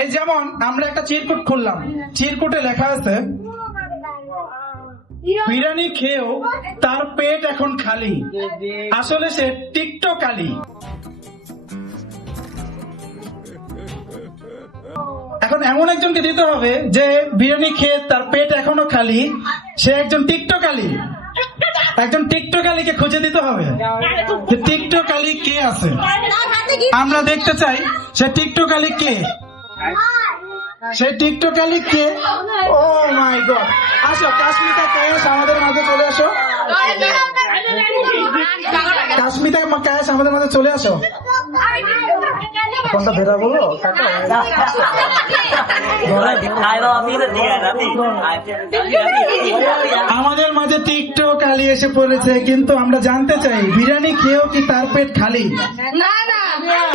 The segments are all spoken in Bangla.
এই যেমন আমরা একটা চিরকুট খুললাম, চিরকুটে লেখা আছে বিরিয়ানি খেয়েও তার পেট এখন খালি, আসলে সে টিকটক আলী। এখন এমন একজনকে দিতে হবে যে বিরিয়ানি খেয়ে তার পেট এখনো খালি, সে একজন টিকটক আলী। একজন টিকটক আলীকে খুঁজে দিতে হবে যে টিকটক আলী কে আছে, আমরা দেখতে চাই সে টিকটক আলী কে, সে টিকটক আলী কে। ও মাই গড, আসো কাশ্মিতা কায়েস আমাদের মাঝে চলে আসো, কাশ্মিতা কায়েস আমাদের মাঝে চলে আসো। কোনটা বেরা বলো আমাদের মাঝে টিকটক আলী এসে পড়েছে, কিন্তু আমরা জানতে চাই বিরিয়ানি খেয়েও কি তার পেট খালি? না না,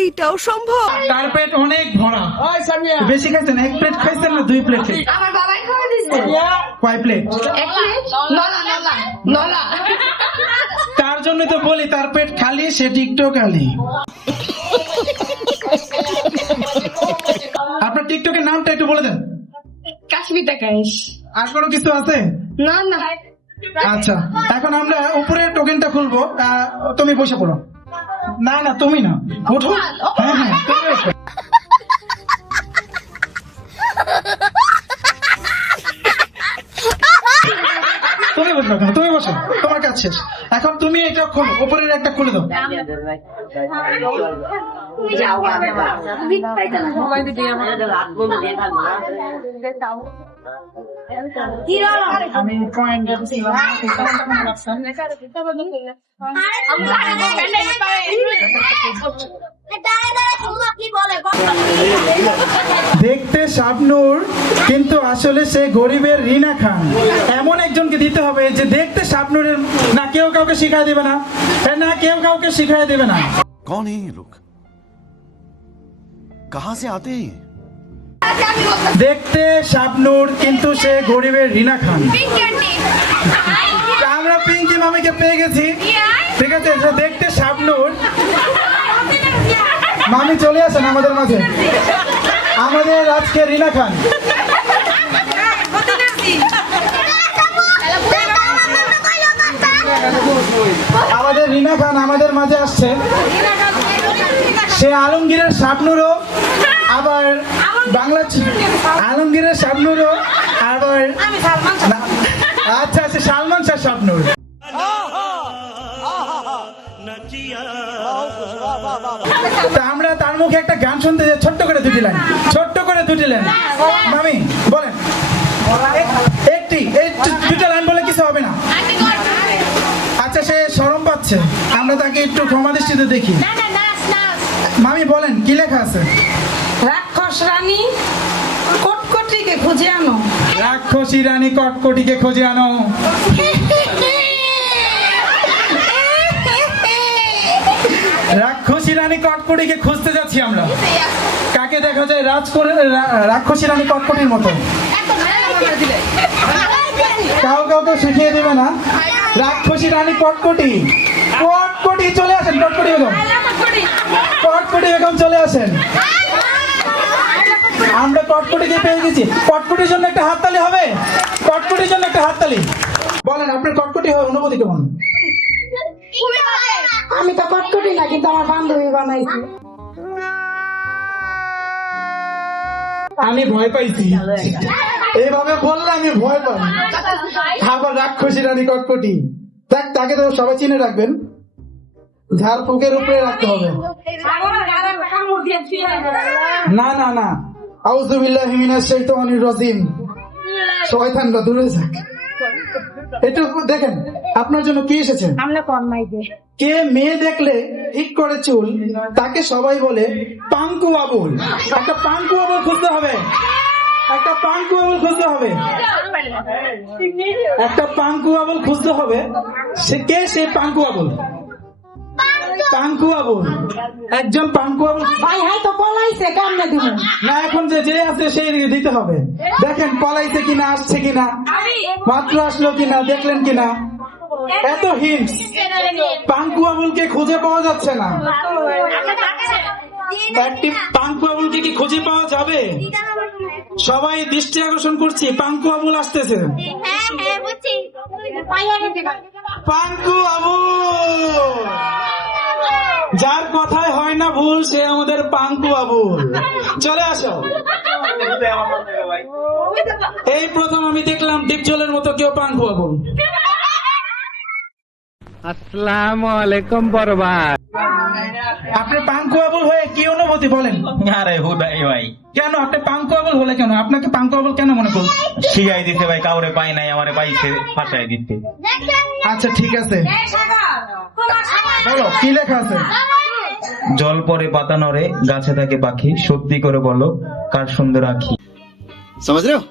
এটাও সম্ভব। তার পেট অনেক ভরা। বেশি খাইছেন? এক প্লেট খাইছেন না 2 প্লেট? আমার বাবাই খাওয়া দিচ্ছে। কয় প্লেট? 1 প্লেট। নলা। তার জন্য তো বলি তার পেট খালি, সে টিকটক আলী। আপনার টিকটকের নামটা একটু বলে দেন। কাশ্মিতা কায়েস। আর কোনো কিছু আছে? না না। আচ্ছা, এখন আমরা উপরের টোকেনটা খুলবো, তুমি বসে পড়ো। না না, তুমি না, ওঠো। হ্যাঁ হ্যাঁ, তুমি ওঠো। তুমি বসো না, তুমি বসো, তোমার কাজ শেষ। এখন তুমি এটা খোলো, উপরের একটা খুলে দাও। আমি পয়েন্ট দেখতে শাবনূর, কিন্তু আসলে সে গরিবের রিনা খান। এমন একজনকে দিতে হবে যে দেখতে শাবনূরের, না কেউ কাউকে শিখাই দেবে না, না কেউ কাউকে শিখাই দেবে না। कौन है ये लोग, कहां से आते हैं? দেখতে শাবনূর, কিন্তু সে গরিবের রিনা খান। আমরা পিঙ্কি মামিকে পেয়ে গেছি, ঠিক আছে। যে দেখতে শাবনূর, মামি চলে আসেন আমাদের মাঝে, আমাদের আজকে রিনা খান। আমাদের রিনা খান আমাদের মাঝে আসছে, সে আলমগীরের শাবনূরও, আবার বাংলা আলমগীরের শাবনূরও, আবার আচ্ছা আচ্ছা সালমান শাহ শাবনূর। আমরা তার মুখে একটা গান শুনতে যাই, ছোট্ট করে 2টি লাইন, ছোট্ট করে 2টি লাইন। মামি বলেন, এই 2টা লাইন বলে কিছু হবে না। আচ্ছা, সে শরম পাচ্ছে, আমরা তাকে একটু ক্ষমা দৃষ্টিতে দেখি। মামি বলেন, কি লেখা আছে? রাক্ষস রানী কটকটিকে খুঁজে আনো। রাক্ষসী রানী কটকটিকে খুঁজে আনো। রাক্ষসী রানী কটকটিকে খুঁজতে যাচ্ছি আমরা। কাকে দেখা যায় রাক্ষসী রানী কটকটির মতো? কাউকে শিখিয়ে দেবে না। রাক্ষসী রানী কটকটি, কটকটি চলে আসেন, কটকটি বেগম, কটকটি বেগম চলে আসেন। আমরা কটকটিকে পেয়ে গেছি। কটকটির জন্য একটা হাততালি হবে, কটকটির জন্য একটা হাততালি। বলেন আপনার কটকটি হওয়ার অনুভূতি কেমন? আমি তো কটকটি না, কিন্তু আমার বান্ধবী বানাইছে। আমি ভয় পাইছি, এইভাবে বললে আমি ভয় পাই। আবার রাক্ষসী রানী কটকটি, তাকে তো সবাই চিনে রাখবেন, ঝাড় ফুকের উপরে রাখতে হবে। না না না, আউযু বিল্লাহি মিনাশ শাইতানির রাজিম, শয়তানরা দূরে যাক। একটু দেখেন আপনার জন্য কি এসেছে। কে মেয়ে দেখলে ঠিক করে চুল, তাকে সবাই বলে পাঙ্কু আবুল। একটা পাঙ্কু আবুল খুঁজতে হবে, একটা পাঙ্কু আবুল খুঁজতে হবে, একটা পাঙ্কু আবুল খুঁজতে হবে। সে কে? সে পাঙ্কু আবুল, পাঙ্কু আবুল, একজন পাঙ্কু আবুল। ভাই হাই তো পলাইছে, কেমনে দিব না, এখন যে আছে সেই দিতে হবে। দেখেন পলাইছে কিনা, আসছে কিনা, মাত্র আসলো কিনা, দেখলেন কিনা। এত হিন্টস, পাঙ্কু আবুলকে খুঁজে পাওয়া যাচ্ছে না। একটি পাঙ্কু আবুলকে কি খুঁজে পাওয়া যাবে? সবাই দৃষ্টি আকর্ষণ করছি, পাঙ্কু আবুল আসতেছে। পাঙ্কু আবুল, যার কথায় হয় না ভুল, সে আমাদের পাঙ্কু আবুল। চলে আসো। এই প্রথম আমি দেখলাম ডিপজলের মতো কেউ পাঙ্কু আবুল। আসসালামু আলাইকুম বড় ভাই। আপনি পাঙ্কু আবুল হয়ে কি অনুভূতি বলেন? আরে হুদাই ভাই, কেন আপনি পাঙ্কু আবুল হলে কেন? আপনাকে পাঙ্কু আবুল কেন মনে করল? শিখাই দিতে ভাই, কাউরে পাই নাই, আমারে পাইছে ফাঁসাই দিতে। আচ্ছা ঠিক আছে, বলো কি লেখা আছে? জল পরে পাতা নড়ে, গাছে থাকে পাখি, সত্যি করে বলো কার সুন্দর আখি। समझ रहे हो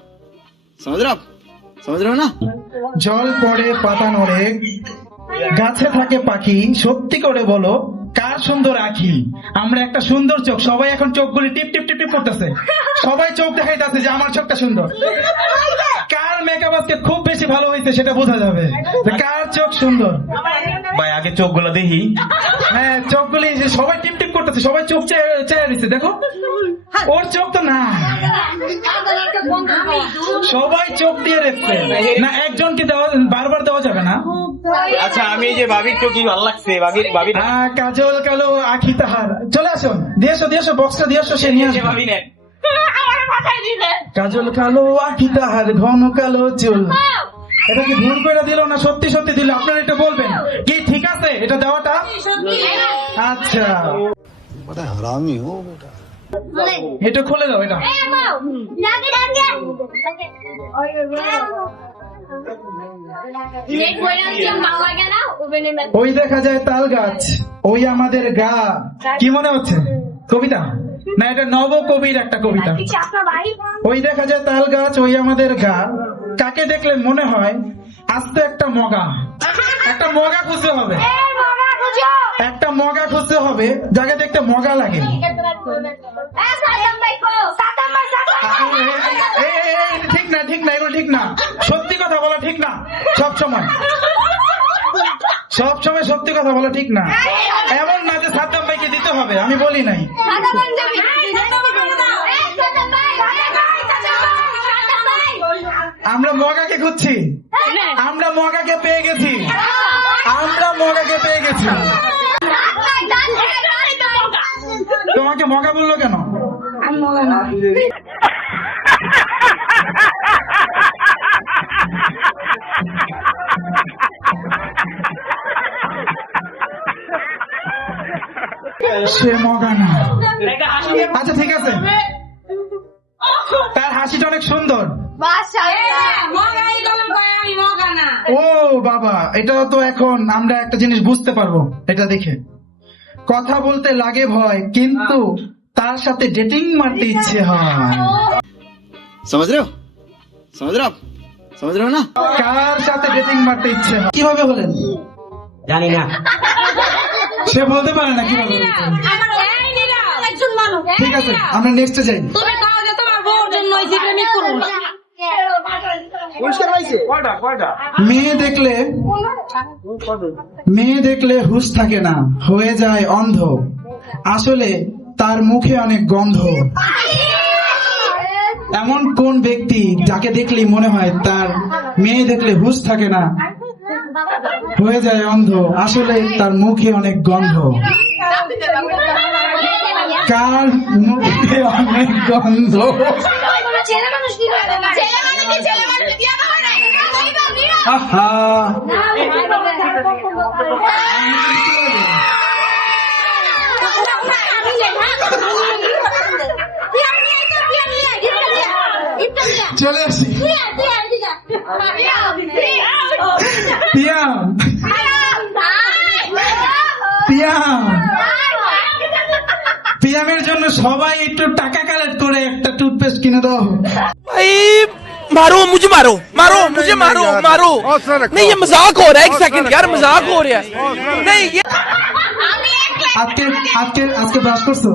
समझ रहे हो आप समझ रहे हो ना। জল পড়ে পাতা নড়ে, গাছে থাকে পাখি, সত্যি করে বলো কার সুন্দর আখি। আমরা একটা সুন্দর চোখ, সবাই এখন চোখগুলি টিপ টিপ টিপ টিপ করতেছে, সবাই চোখ দেখাইতেছে যে আমার চোখটা সুন্দর। কার মেকআপ আজকে খুব বেশি ভালো হয়েছে সেটা বোঝা যাবে যে কার চোখ সুন্দর। ভাই আগে চোখগুলো দেখি। হ্যাঁ চোখগুলি সবাই টিপ টিপ করতেছে, সবাই চোখ চেয়ে দিচ্ছে, দেখো ওর চোখ তো না, সবাই চোখ দিয়ে রেখছে না, একজনকে দেওয়া বারবার দেওয়া যাবে না। আচ্ছা আমি এই যে ভাবির চোখই ভালো লাগছে, ভাবির কাজল কালো আখি তাহার। চলে আসো, দিয়েছো বক্সটা দিয়েছো, সে নিয়ে আসবে। ভাবি নেন। কাজল কালো আখি তাহার, ঘন কালো চুল। এটা কি ভুল করে দিল না সত্যি সত্যি দিল? আপনারা এটা বলবেন কি ঠিক আছে এটা দেওয়াটা? আচ্ছা बड़ा हरामी हो बेटा। এটা খুলে দাও। এটা ওই দেখা যায় তাল গাছ, ওই আমাদের গা। কি মনে হচ্ছে কবিতা না? এটা নব কবির একটা কবিতা। ওই দেখা যায় তাল গাছ, ওই আমাদের গা। কাকে দেখলে মনে হয় আস্তে একটা মগা। একটা মগা খুঁজতে হবে, একটা মগা খুঁজতে হবে যাকে দেখতে মগা লাগে। ঠিক না ঠিক না, এগুলো ঠিক না, সত্যি কথা বলা ঠিক না। সব সময় সত্যি কথা বলা ঠিক না। এমন না যে সাদ্দাম ভাইকে দিতে হবে, আমি বলি নাই। আমরা মগাকে খুঁজছি, আমরা মগাকে পেয়ে গেছি, আমরা মগাকে পেয়ে গেছি। তোমাকে মগা বললো কেন? সে মগা না। আচ্ছা ঠিক আছে, তার হাসিটা অনেক সুন্দর। ও বাবা, এটা তো এখন আমরা একটা জিনিস বুঝতে পারবো এটা দেখে। কথা বলতে লাগে ভয়, কিন্তু তার সাথে ডেটিং মারতে ইচ্ছে হয়। समझ रहे हो आप समझ रहे हो ना। কার সাথে ডেটিং মারতে ইচ্ছে হয়? কিভাবে হলেন জানি না। সে বলতে পারে না কিভাবে হলেন। ঠিক আছে, আমরা নেক্সটে যাই। মেয়ে দেখলে হুঁশ থাকে না, হয়ে যায় অন্ধ। আসলে তার মুখে অনেক গন্ধ। এমন কোন ব্যক্তি যাকে দেখলে মনে হয় তার মেয়ে দেখলে হুঁশ থাকে না, হয়ে যায় অন্ধ, আসলে তার মুখে অনেক গন্ধ। কার মুখে অনেক গন্ধ? আহা, চলে আসি। পিয়াম পিয়ামের জন্য সবাই একটু টাকা কালেক্ট করে একটা টুথপেস্ট কিনে দাও। मारो मुझे मारो मारो नहीं ये मजाक हो रहा है। एक सेकंड यार, मजाक हो रहा है। नहीं ये আজকে আজকে আজকে ব্রাশ করছো?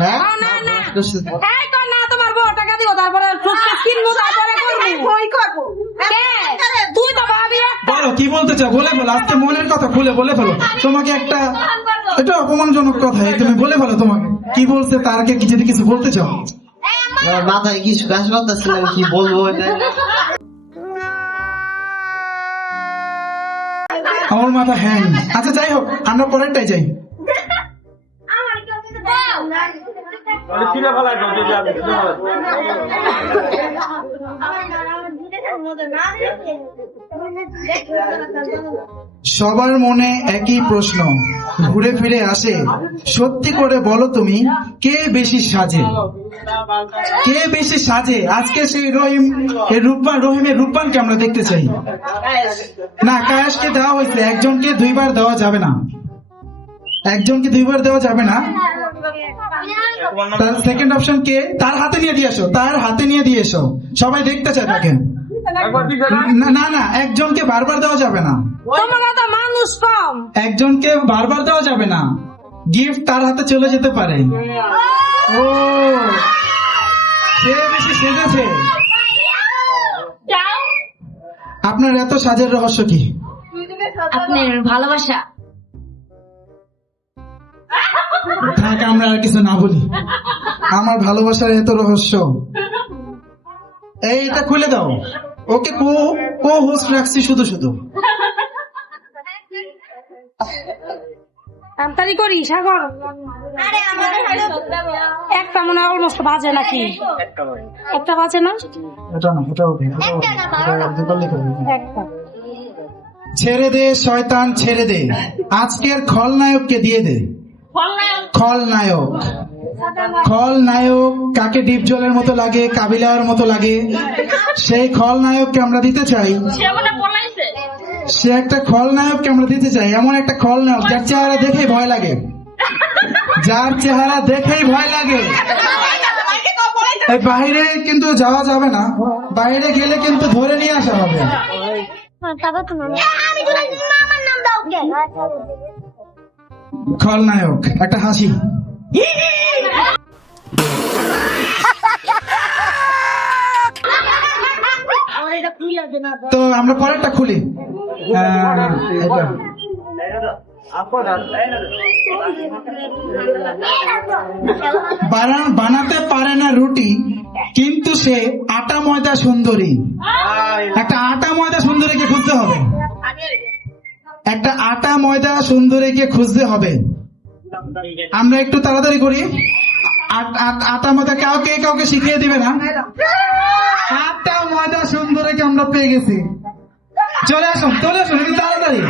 হ্যাঁ তোমার বউ টাকা দিও, তারপরে কিনবো, তারপরে তুই তো ভাবি বলো কি বলতে চাও, বলে ফেলো। আজকে মনের কথা খুলে বলে ফেলো। তোমাকে একটা এটা অপমানজনক কথা, এই তুমি বলে ফেলো তোমাকে কি বলছে তার আগে কি যদি কিছু বলতে চাও। আমার মাথায় কিছু কাজ করতেছে না, কি বলবো এটা। আমার মাথা হ্যাং। আচ্ছা যাই হোক, আমরা পরেরটাই যাই। সবার মনে একই প্রশ্ন ঘুরে ফিরে আসে, সত্যি করে বলো তুমি কে বেশি সাজে? কে বেশি সাজে? আজকে সেই রহিম এর রূপবান, রহিমের রূপবানকে আমরা দেখতে চাই। না, কায়াসকে দেওয়া হয়েছে, একজনকে দুইবার দেওয়া যাবে না, একজনকে দুইবার দেওয়া যাবে না। তার সেকেন্ড অপশন কে? তার হাতে নিয়ে দিয়ে এসো, তার হাতে নিয়ে দিয়ে এসো, সবাই দেখতে চায় তাকে। না না না, একজনকে বারবার দেওয়া যাবে না, তোমরা তো মানুষ কম। একজনকে বারবার দেওয়া যাবে না, গিফট তার হাতে চলে যেতে পারে। ও, সে বেশি সেজেছে। আপনার এত সাজের রহস্য কি? আপনার ভালোবাসা। থাক, আমরা আর কিছু না বলি। আমার ভালোবাসার এত রহস্য, এইটা খুলে দাও। ওকে কো হোস্ট রাখছি শুধু শুধু। আমতারি করি সাগর। একটা মনে হয় অলমোস্ট বাজে নাকি? একটা বাজে না? এটা না, এটা ওকে, একটা। ছেড়ে দে শয়তান ছেড়ে দে, আজকের খলনায়ককে দিয়ে দে। খলনায়ক, খলনায়ক কাকে ডিপ জলের মতো লাগে, কাবিলার মতো লাগে, সেই খলনায়ককে আমরা দিতে চাই। সে একটা খলনায়ককে আমরা দিতে চাই, এমন একটা খলনায়ক যার চেহারা দেখেই ভয় লাগে, যার চেহারা দেখেই ভয় লাগে। এই বাইরে কিন্তু যাওয়া যাবে না, বাইরে গেলে কিন্তু ধরে নিয়ে আসা হবে। খলনায়ক, একটা হাসি। তো আমরা পরেরটা খুলি। এটা। বানাতে পারে না রুটি, কিন্তু সে আটা ময়দা সুন্দরী। একটা আটা ময়দা সুন্দরীকে খুঁজতে হবে, একটা আটা ময়দা সুন্দরীকে খুঁজতে হবে। আমরা একটু তাড়াতাড়ি করি, আটা ময়দা কাউকে কাউকে শিখিয়ে দিবে না। আটা ময়দা সুন্দরীকে আমরা পেয়ে গেছি। চলে আসুন, চলে আসুন একটু তাড়াতাড়ি।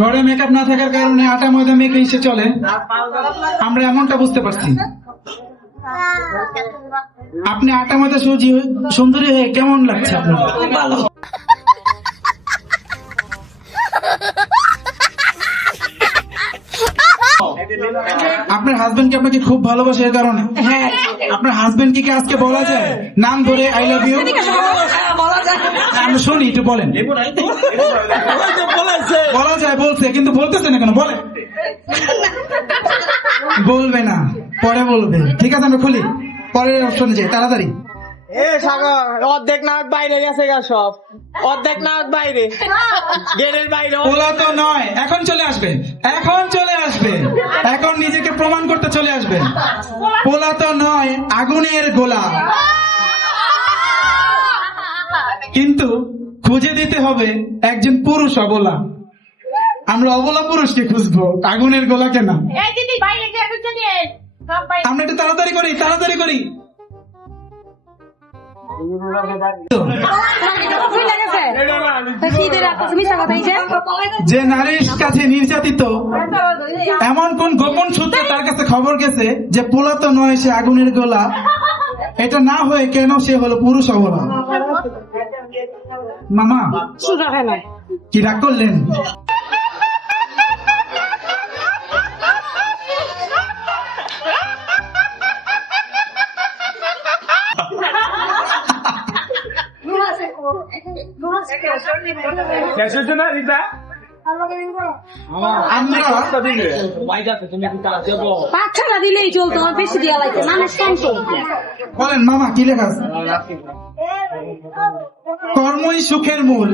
ঘরে মেকআপ না থাকার কারণে আটা ময়দা মেখে এসে চলে, আমরা এমনটা বুঝতে পারছি। আপনি আটা ময়দা সুন্দরী হয়ে কেমন লাগছে আপনার? আপনার হাজবেন্ড কি আপনাকে খুব ভালোবাসে এর কারণে? হ্যাঁ। আপনার হাজবেন্ড কি আজকে বলা যায় নাম ধরে আই লাভ ইউ? আমরা শুনি, একটু বলেন। বলা যায়, বলছে, কিন্তু বলতেছে না কেন? বলে। বলবে না, পরে বলবে। ঠিক আছে, আমরা খুলি, পরের অপশনে যাই তাড়াতাড়ি। এ সাগর, অর্ধেক নাক বাইরে গেছে গা, সব অর্ধেক নাক বাইরে, গেটের বাইরে। ওলা তো নয়, এখন চলে আসবে, এখন চলে আসবে, এখন নিজেকে প্রমাণ করতে চলে আসবে। পোলা তো নয়, আগুনের গোলা। কিন্তু খুঁজে দিতে হবে একজন পুরুষ অবলা। আমরা অবলা পুরুষকে খুঁজবো, আগুনের গোলাকে না। আমরা একটু তাড়াতাড়ি করি, তাড়াতাড়ি করি। যে নারীর কাছে নির্যাতিত, এমন কোন গোপন সূত্রে তার কাছে খবর গেছে যে পোলা তো নয়, সে আগুনের গোলা। এটা না হয়ে কেন সে হলো পুরুষ অবলা? মামা কি রাগ করলেন? আমরা বাচ্চারা দিলেই চলতো, আমার বেশি দেওয়া লাগতো, মানুষ কম তো। বলেন মামা কি লেখা আছে? কর্মই সুখের মূল,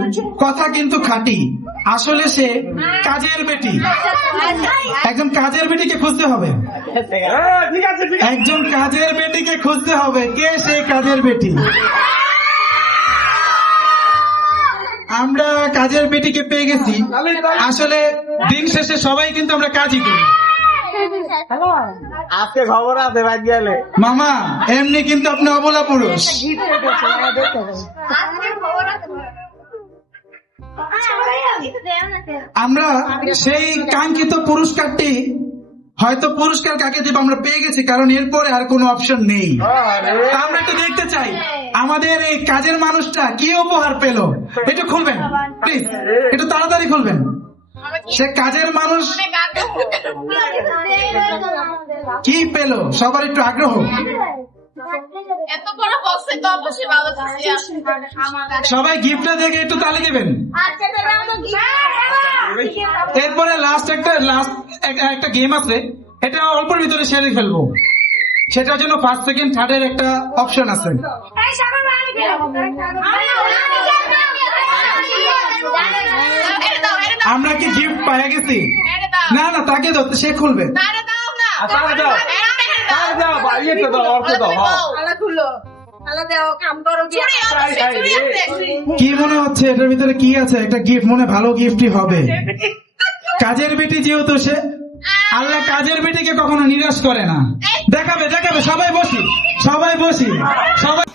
কথা কিন্তু খাঁটি, আসলে সে কাজের বেটি। একজন কাজের বেটিকে খুঁজতে হবে, একজন কাজের বেটিকে খুঁজতে হবে। কে সেই কাজের বেটি? আমরা কাজের বেটিকে পেয়ে গেছি। আসলে দিন শেষে সবাই কিন্তু আমরা কাজই করি। আজকে খবর আছে ভাই গেলে মামা এমনি কিন্তু আপনি অবলা পুরুষ। আমরা সেই কাঙ্ক্ষিত পুরস্কারটি হয়তো পুরস্কার কাকে দিব আমরা পেয়ে গেছি, কারণ এরপরে আর কোনো অপশন নেই। তা আমরা একটু দেখতে চাই আমাদের এই কাজের মানুষটা কি উপহার পেল। একটু খুলবেন প্লিজ, একটু তাড়াতাড়ি খুলবেন। সে কাজের মানুষ কি পেল, সবার একটু আগ্রহ। এত বড় বক্সে তো অবশ্যই ভালো থাকছে। সবাই গিফটটা দেখে একটু তালি দিবেন। এরপরে লাস্ট একটা গেম আছে, এটা অল্পের ভিতরে সেরে ফেলবো। সেটার জন্য ফার্স্ট সেকেন্ড থার্ডের একটা অপশন আছে। আমরা কি গিফট পাইয়া গেছি? না না, তাকে দাও, সে খুলবে। কি মনে হচ্ছে এটার ভিতরে কি আছে? একটা গিফট, মনে ভালো গিফটই হবে। কাজের বেটি যেহেতু, সে আল্লাহ কাজের বেটিকে কখনো নিরাশ করে না। দেখাবে দেখাবে, সবাই বসি, সবাই বসি, সবাই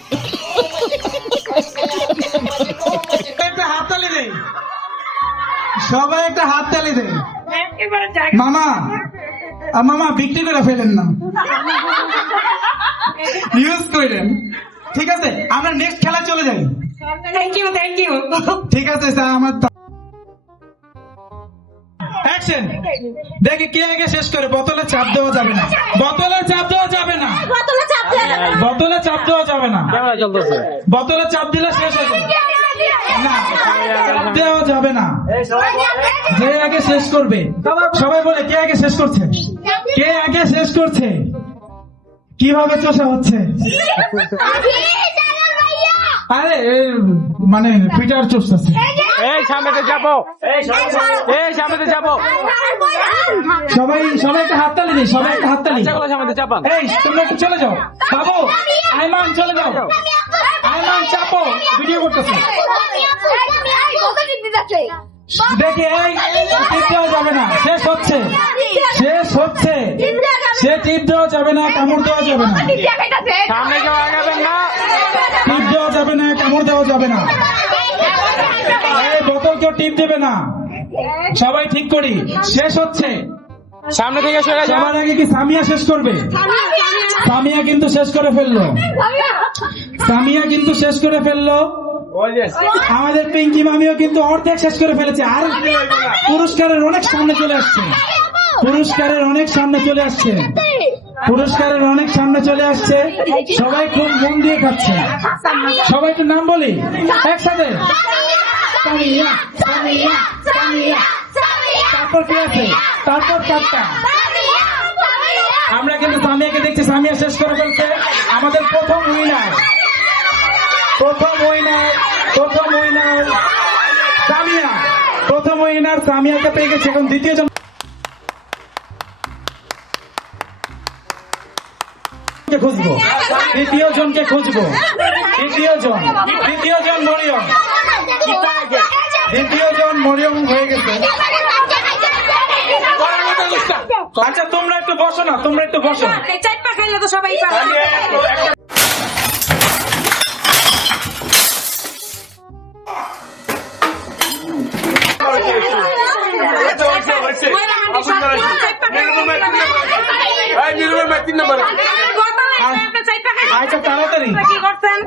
একটা হাততালি দেই, সবাই একটা হাততালি দেই। মামা মামা বিক্রি করে ফেলেন না, ইউজ করেন। ঠিক আছে, আমরা নেক্সট খেলা চলে যাই। Thank you, thank you. ঠিক আছে স্যার, আমার অ্যাকশন। দেখি কে আগে শেষ করে। বোতলে চাপ দেওয়া যাবে না, বোতলে চাপ দেওয়া যাবে না, বোতলে চাপ দেওয়া যাবে না। বোতলে চাপ দিলে শেষ হবে না, চাপ দেওয়া যাবে না। যে আগে শেষ করবে, সবাই বলে কে আগে শেষ করছে, কে আগে শেষ করছে। কিভাবে চষা হচ্ছে? আরে মানে পিটার চষতেছে। সামনে যাবো, সামনে যাবো, সবাই সবাই একটা হাততালি দিই, সবাই একটা হাততালি। সামনে চাপান। এই তোমরা একটু চলে যাও, বাবু আইমান চলে যাও, আইমান চাপো, ভিডিও করতেছে। দেখে এই টিপ দেওয়া যাবে না, শেষ হচ্ছে, শেষ হচ্ছে। সে টিপ দেওয়া যাবে না, কামড় দেওয়া যাবে না, সামনে কেউ আগাবেন না, টিপ দেওয়া যাবে না, কামড় দেওয়া যাবে না। এই বোতল কেউ টিপ দেবে না। সবাই ঠিক করি, শেষ হচ্ছে। সামনে থেকে সরে যান। সবার আগে কি সামিয়া শেষ করবে? সামিয়া কিন্তু শেষ করে ফেললো, সামিয়া কিন্তু শেষ করে ফেললো। আমাদের পিঙ্কি মামিও কিন্তু অর্ধেক শেষ করে ফেলেছে। আর পুরস্কারের অনেক সামনে চলে আসছে, পুরস্কারের অনেক সামনে চলে আসছে, পুরস্কারের অনেক সামনে চলে আসছে। সবাই খুব মন দিয়ে খাচ্ছে। সবাই একটু নাম বলি একসাথে। সামিয়া, সামিয়া, সামিয়া। তারপর কি আছে? তারপর চারটা। আমরা কিন্তু সামিয়াকে দেখছি, সামিয়া শেষ করে ফেলছে। আমাদের প্রথম উইনার, প্রথম উইনার, প্রথম উইনার সামিয়া, প্রথম উইনার সামিয়াকে পেয়ে গেছে। এখন দ্বিতীয় জন খুঁজবো, দ্বিতীয় জনকে খুঁজবো, দ্বিতীয় জন, দ্বিতীয় জন মরিয়ম, দ্বিতীয় জন মরিয়ম হয়ে গেছে। আচ্ছা তোমরা একটু বসো না, তোমরা একটু বসো। চাইপা খাইলে তো সবাই পারে। আচ্ছা তাড়াতাড়ি কি করছেন?